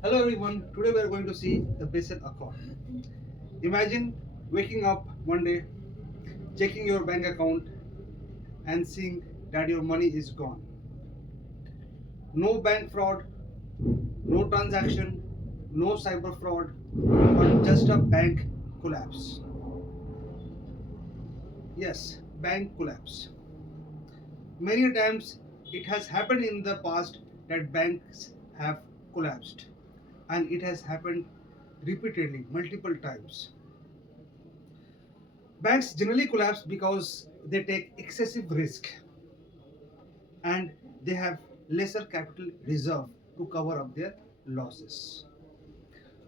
Hello everyone, today we are going to see the Basel Accord. Imagine waking up one day, checking your bank account and seeing that your money is gone. No bank fraud, no transaction, no cyber fraud, but just a bank collapse. Yes, bank collapse. Many times it has happened in the past that banks have collapsed, and it has happened repeatedly, multiple times. Banks generally collapse because they take excessive risk and they have lesser capital reserve to cover up their losses.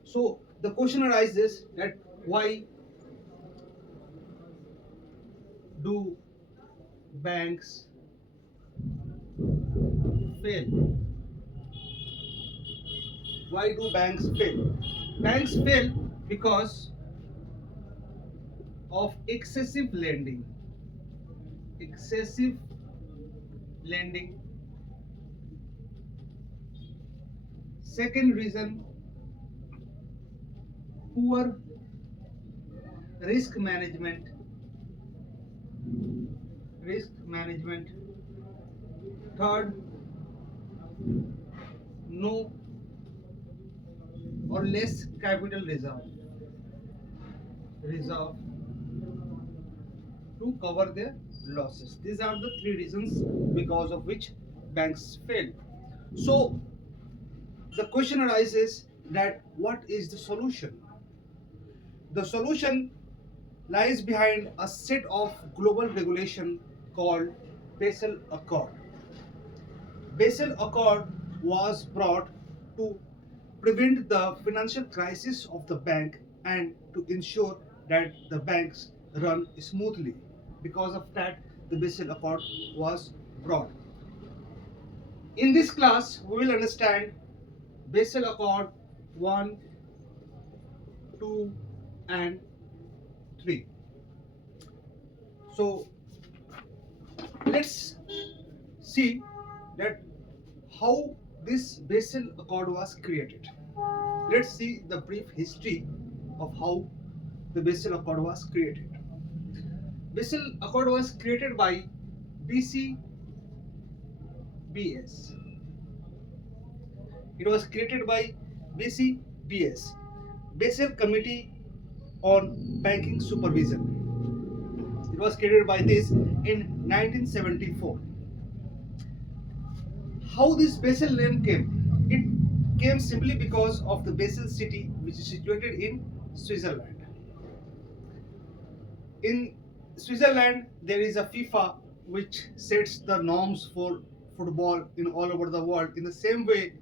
So the question arises that why do banks fail? Why do banks fail? Banks fail because of excessive lending. Excessive lending. Second reason, poor risk management. Risk management. Third, no or less capital reserve to cover their losses. These are the three reasons because of which banks fail. So the question arises that what is the solution? The solution lies behind a set of global regulation called Basel Accord. Basel Accord was brought to prevent the financial crisis of the bank and to ensure that the banks run smoothly. Because of that, the Basel Accord was brought. In this class, we will understand Basel Accord 1, 2, and 3. So let's see that how this Basel Accord was created. Let's see the brief history of how the Basel Accord was created. Basel Accord was created by BCBS. It was created by BCBS, Basel Committee on Banking Supervision. It was created by this in 1974. How this Basel name came? It came simply because of the Basel city, which is situated in Switzerland. In Switzerland, there is a FIFA which sets the norms for football in all over the world. In the same way,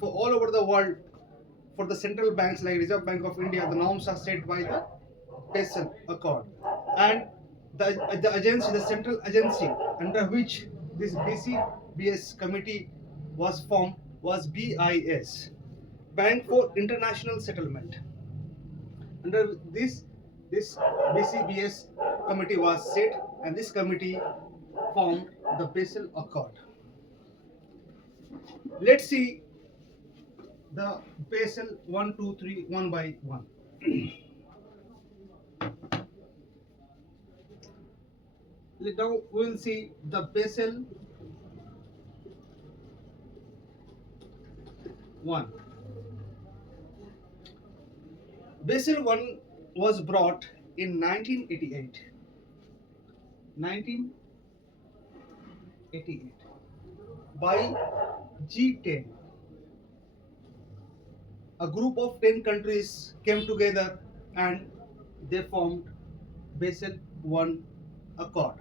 for all over the world, for the central banks like Reserve Bank of India, the norms are set by the Basel Accord, and the agency, the central agency under which this BCBS committee was formed was BIS, Bank for International Settlement. Under this BCBS committee was set, and this committee formed the Basel Accord. Let's see the Basel 1, 2, 3, one by one. Now we will see the Basel 1. Basel 1 was brought in 1988. 1988 by G10. A group of 10 countries came together and they formed Basel I Accord.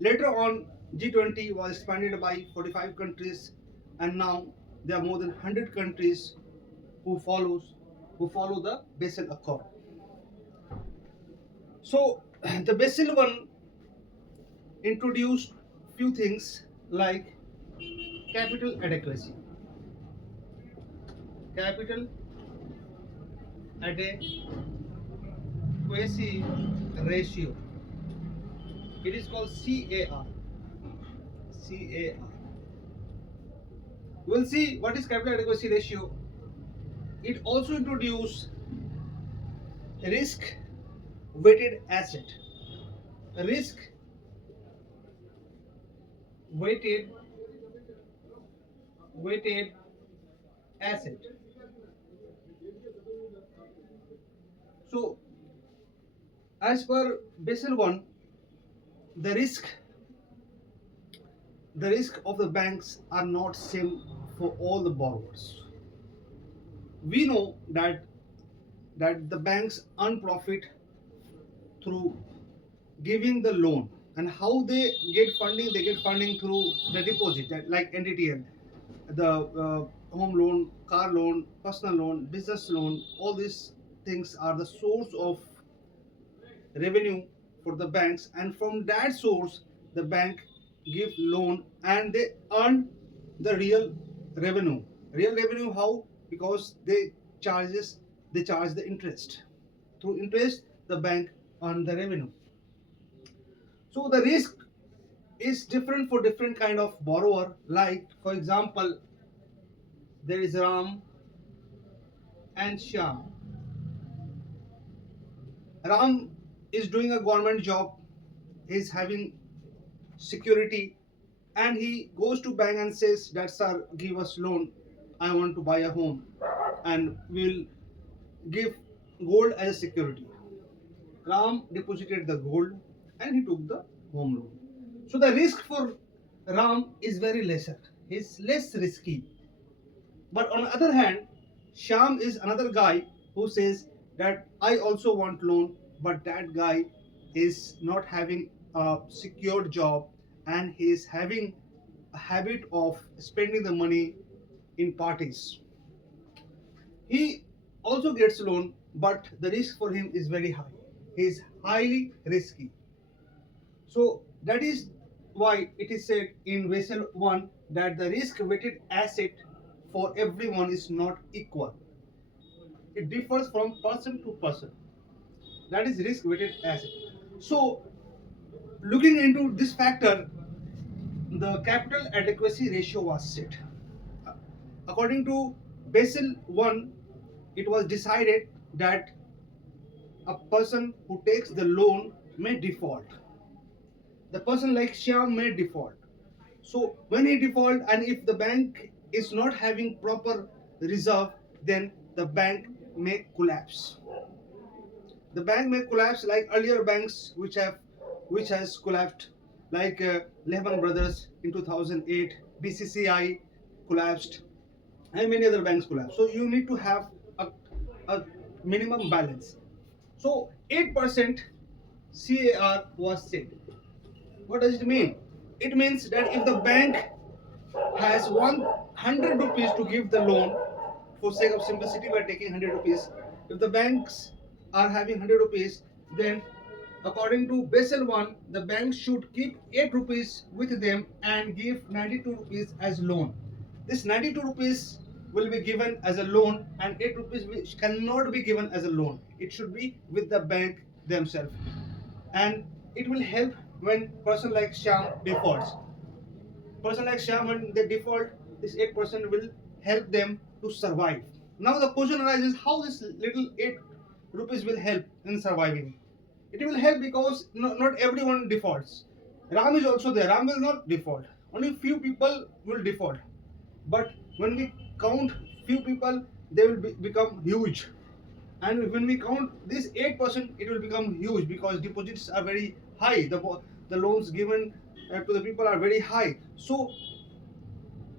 Later on, G20 was expanded by 45 countries, and now there are more than 100 countries who follow the Basel Accord. So the Basel I introduced few things like capital adequacy. Capital adequacy ratio. It is called CAR. CAR. We'll see what is capital adequacy ratio. It also introduced risk weighted asset. Risk weighted weighted asset. So as per Basel I, the risk of the banks are not same for all the borrowers. We know that the banks earn profit through giving the loan, and how they get funding through the deposit, like NDTL, the home loan, car loan, personal loan, business loan. All these things are the source of revenue for the banks, and from that source the bank give loan and they earn the real revenue. How? Because charges they charge the interest. Through interest the bank earn the revenue. So the risk is different for different kind of borrower. Like for example, there is Ram and Shyam. Ram is doing a government job, is having security, and he goes to bank and says that, sir, give us loan, I want to buy a home, and we'll give gold as a security. Ram deposited the gold and he took the home loan. So the risk for Ram is very lesser. He's less risky. But on the other hand, Sham is another guy who says that I also want loan, but that guy is not having a secured job and he is having a habit of spending the money in parties. He also gets loan, but the risk for him is very high. He is highly risky. So that is why it is said in Basel I that the risk weighted asset for everyone is not equal. It differs from person to person. That is risk weighted asset. So looking into this factor, the capital adequacy ratio was set. According to Basel I, it was decided that a person who takes the loan may default. The person like Shyam may default. So when he default, and if the bank is not having proper reserve, then the bank may collapse. The bank may collapse like earlier banks which has collapsed, like Lehman Brothers in 2008, BCCI collapsed, and many other banks collapsed. So you need to have a minimum balance. So 8% CAR was set. What does it mean? It means that if the bank has 100 rupees to give the loan, for sake of simplicity we are taking 100 rupees. If the banks are having 100 rupees, then according to Basel I, the bank should keep 8 rupees with them and give 92 rupees as loan. This 92 rupees will be given as a loan, and 8 rupees which cannot be given as a loan. It should be with the bank themselves. And it will help when person like Shyam defaults. Person like Shyam, when they default, this 8% will help them to survive. Now the question arises, how this little 8 rupees will help in surviving? It will help because not everyone defaults. Ram is also there. Ram will not default. Only few people will default. But when we count few people, they will become huge. And when we count this 8%, it will become huge because deposits are very high. The loans given to the people are very high. So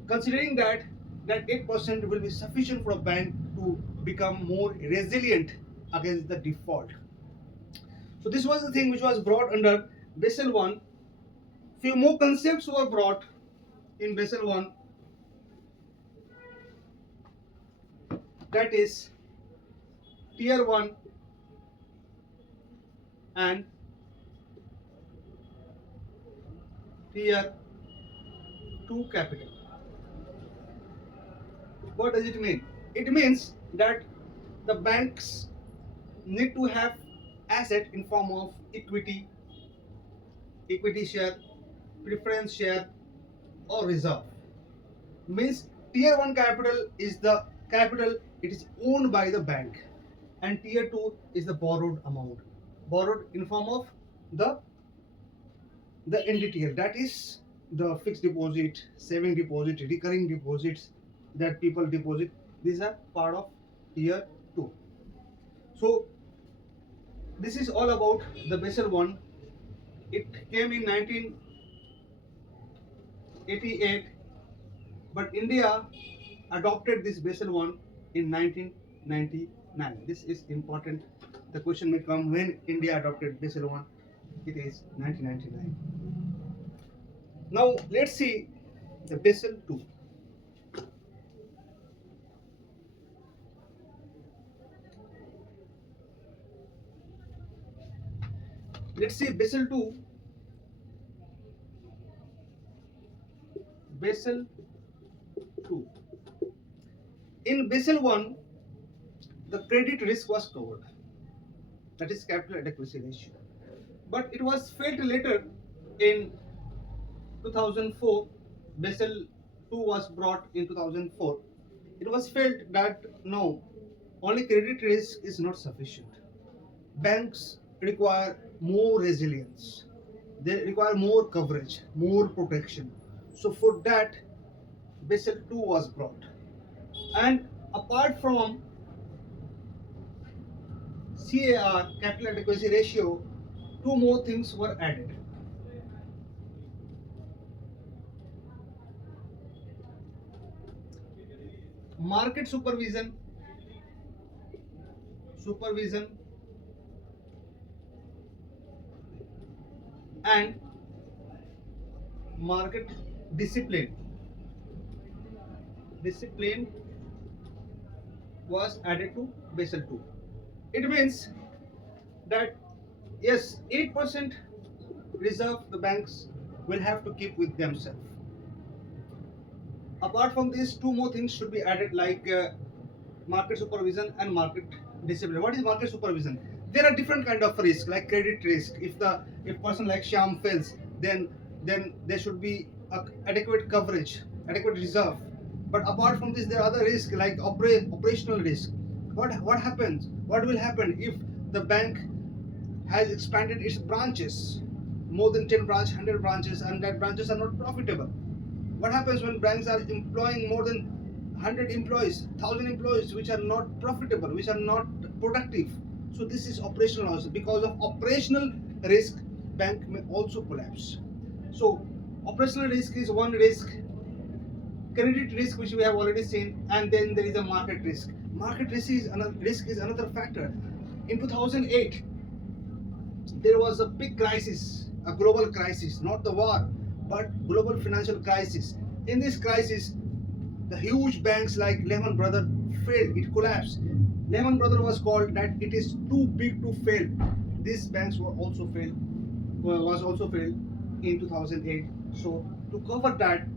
considering that 8% will be sufficient for a bank to become more resilient against the default. So this was the thing which was brought under Basel I. Few more concepts were brought in Basel I. That is Tier 1 and Tier 2 capital. What does it mean? It means that the banks need to have asset in form of equity share, preference share, or reserve. Means Tier 1 capital is the capital it is owned by the bank, and tier 2 is the borrowed amount, borrowed in form of the the NDTL, that is the fixed deposit, saving deposit, recurring deposits that people deposit. These are part of tier 2. So this is all about the Basel I. It came in 1988, but India adopted this Basel I in 1999. This is important. The question may come, when India adopted Basel I. It is 1999. Now let's see the Basel II. Let's see Basel II. Basel II. In Basel I, the credit risk was covered. That is capital adequacy ratio. But it was felt later in 2004. Basel II was brought in 2004. It was felt that no, only credit risk is not sufficient. Banks require more resilience. They require more coverage, more protection. So for that, Basel II was brought. And apart from CAR, capital adequacy ratio, two more things were added. Market supervision, and market discipline. Discipline was added to Basel II. It means that yes, 8% reserve the banks will have to keep with themselves. Apart from these, two more things should be added, like market supervision and market discipline. What is market supervision? There are different kind of risk, like credit risk. If person like Shyam fails, then there should be adequate coverage, adequate reserve. But apart from this, there are other risks like operational risk. What happens? What will happen if the bank has expanded its branches, more than 10 branches, 100 branches, and that branches are not profitable? What happens when banks are employing more than 100 employees, 1,000 employees, which are not profitable, which are not productive? So this is operational also. Because of operational risk, bank may also collapse. So operational risk is one risk. Credit risk, which we have already seen, and then there is a market risk. Market risk is another factor. In 2008, there was a big crisis, a global crisis, not the war, but global financial crisis. In this crisis, the huge banks like Lehman Brothers failed. It collapsed. Lehman Brothers was called that it is too big to fail. These banks were also failed. Was also failed in 2008. So to cover that,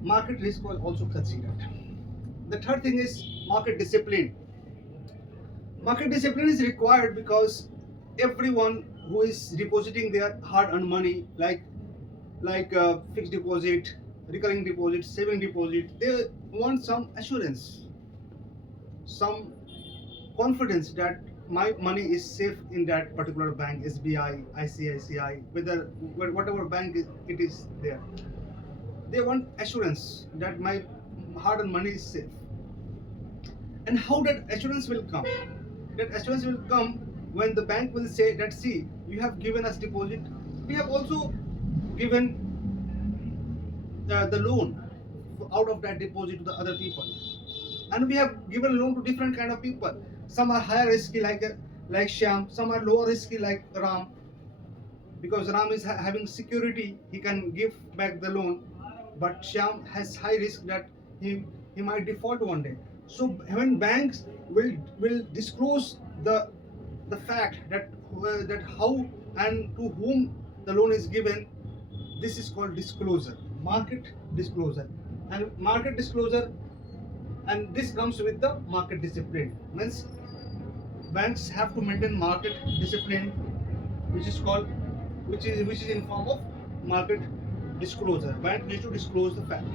market risk was also considered. The third thing is market discipline. Market discipline is required because everyone who is depositing their hard-earned money, like fixed deposit, recurring deposit, saving deposit, they want some assurance, some confidence that my money is safe in that particular bank, SBI, ICICI, whatever bank it is there. They want assurance that my hard-earned money is safe. And how that assurance will come? That assurance will come when the bank will say that, see, you have given us deposit, we have also given the loan out of that deposit to the other people, and we have given loan to different kind of people. Some are higher risky like Shyam, some are lower risky like Ram, because Ram is having security, he can give back the loan, but Shyam has high risk that he might default one day. So when banks will disclose the fact that how and to whom the loan is given, this is called disclosure, market disclosure. And market disclosure, and this comes with the market discipline. Means banks have to maintain market discipline, which is in form of market disclosure. Bank needs to disclose the fact.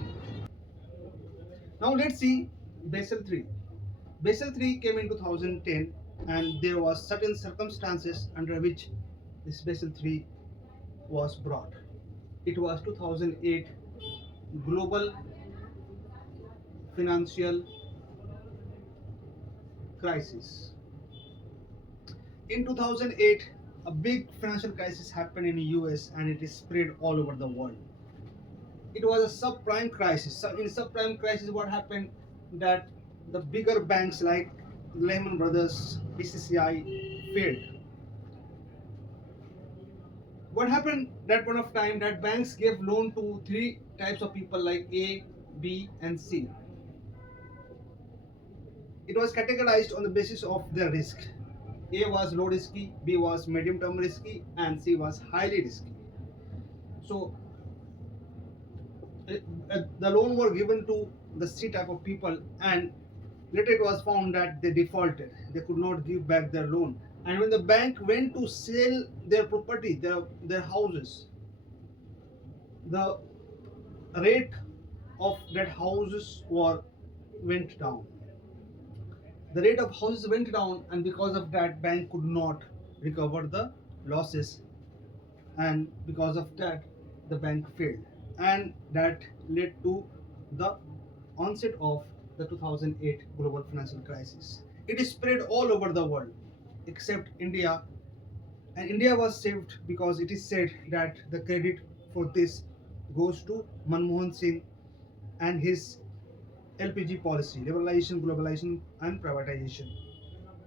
Now let's see Basel III. Basel III came in 2010, and there was certain circumstances under which this Basel III was brought. It was 2008 global financial crisis. In 2008, a big financial crisis happened in the US and it is spread all over the world. It was a subprime crisis. So in subprime crisis, what happened that the bigger banks like Lehman Brothers, BCCI failed. What happened that point of time that banks gave loan to three types of people like A, B, and C. It was categorized on the basis of their risk. A was low risky, B was medium term risky, and C was highly risky. So the loan were given to the C type of people, and later it was found that they defaulted. They could not give back their loan. And when the bank went to sell their property, their houses, the rate of that houses went down. The rate of houses went down, and because of that, bank could not recover the losses, and because of that, the bank failed, and that led to the onset of the 2008 global financial crisis. It is spread all over the world except India, and India was saved because it is said that the credit for this goes to Manmohan Singh and his LPG policy, liberalization, globalization, and privatization.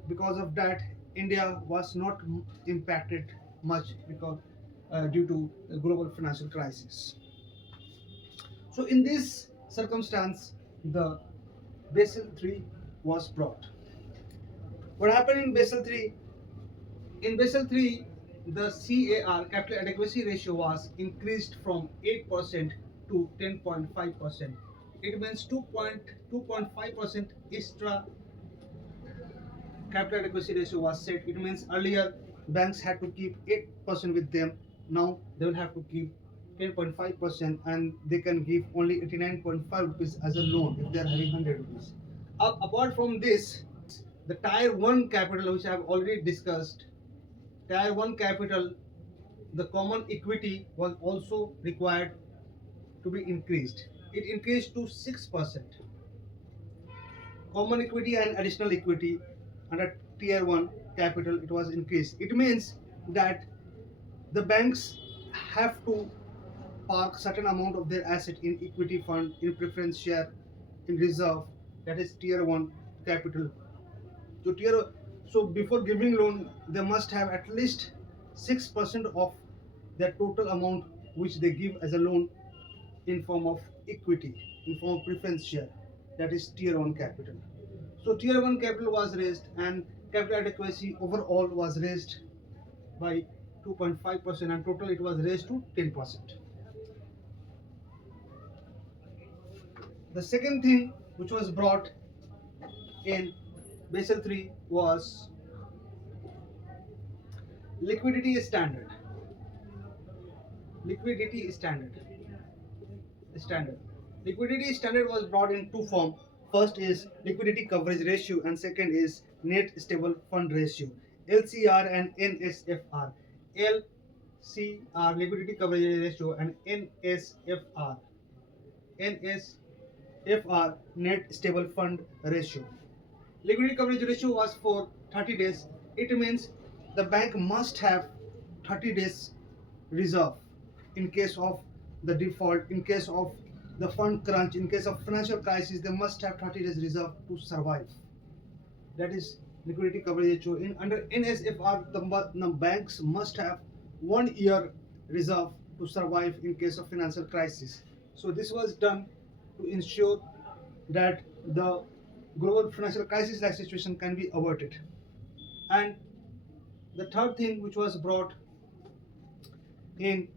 Because of that, India was not impacted much because due to the global financial crisis. So, in this circumstance, the Basel III was brought. What happened in Basel III? In Basel III, the CAR, capital adequacy ratio, was increased from 8% to 10.5%. It means 2.5% extra capital adequacy ratio was set. It means earlier banks had to keep 8% with them. Now they will have to keep 10.5%, and they can give only 89.5 rupees as a loan if they are having 100 rupees. Apart from this, the tier 1 capital, which I have already discussed, tier 1 capital, the common equity was also required to be increased. It increased to 6%. Common equity and additional equity under tier 1 capital, it was increased. It means that the banks have to park certain amount of their asset in equity fund, in preference share, in reserve, that is tier 1 capital. So before giving loan, they must have at least 6% of their total amount which they give as a loan in form of equity, in form of preference share, that is tier 1 capital. So tier 1 capital was raised, and capital adequacy overall was raised by 2.5%, and total it was raised to 10%. The second thing which was brought in Basel III was liquidity standard. Liquidity standard. Liquidity standard was brought in two forms. First is liquidity coverage ratio, and second is net stable fund ratio, LCR and NSFR. LCR, liquidity coverage ratio, and NSFR, net stable fund ratio. Liquidity coverage ratio was for 30 days. It means the bank must have 30 days reserve in case of the default, in case of the fund crunch, in case of financial crisis. They must have 30 days reserve to survive. That is liquidity coverage ratio. In under NSFR, the banks must have 1 year reserve to survive in case of financial crisis. So this was done to ensure that the global financial crisis like situation can be averted. And the third thing which was brought in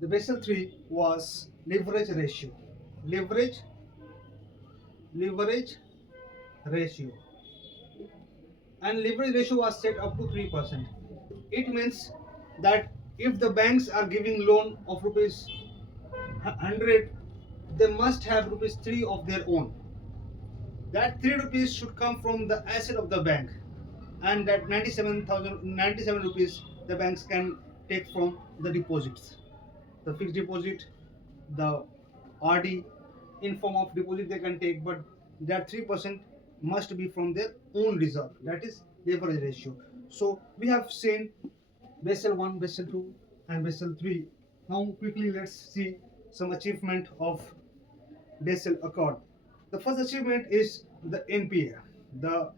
the Basel III was leverage ratio. Leverage ratio. And leverage ratio was set up to 3%. It means that if the banks are giving loan of rupees 100, they must have rupees 3 of their own. That 3 rupees should come from the asset of the bank, and that 97 rupees the banks can take from the deposits, the fixed deposit, the RD, in form of deposit they can take, but that 3% must be from their own reserve, that is leverage ratio. So we have seen Basel 1, Basel 2, and Basel 3. Now quickly let's see some achievement of Basel Accord. The first achievement is the NPA. The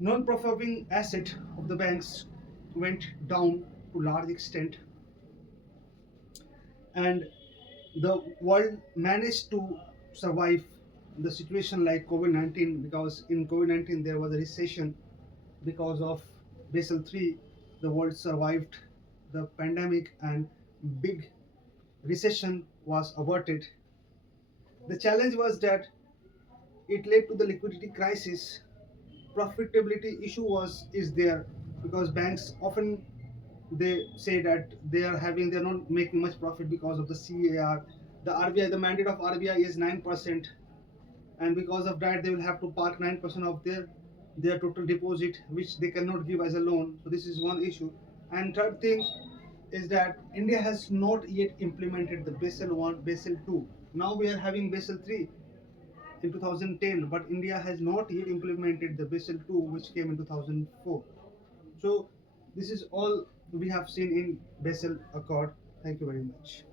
non-performing asset of the banks went down to large extent, and the world managed to survive the situation like COVID-19, because in COVID-19 there was a recession. Because of Basel III, the world survived the pandemic and big recession was averted. The challenge was that it led to the liquidity crisis. Profitability issue was is there, because banks often they say that they're not making much profit because of the CAR. The RBI, the mandate of RBI is 9%, and because of that they will have to park 9% of their total deposit, which they cannot give as a loan. So this is one issue. And third thing is that India has not yet implemented the Basel 1, Basel 2. Now we are having Basel 3 in 2010, but India has not yet implemented the Basel 2, which came in 2004. So this is all we have seen in Basel Accord. Thank you very much.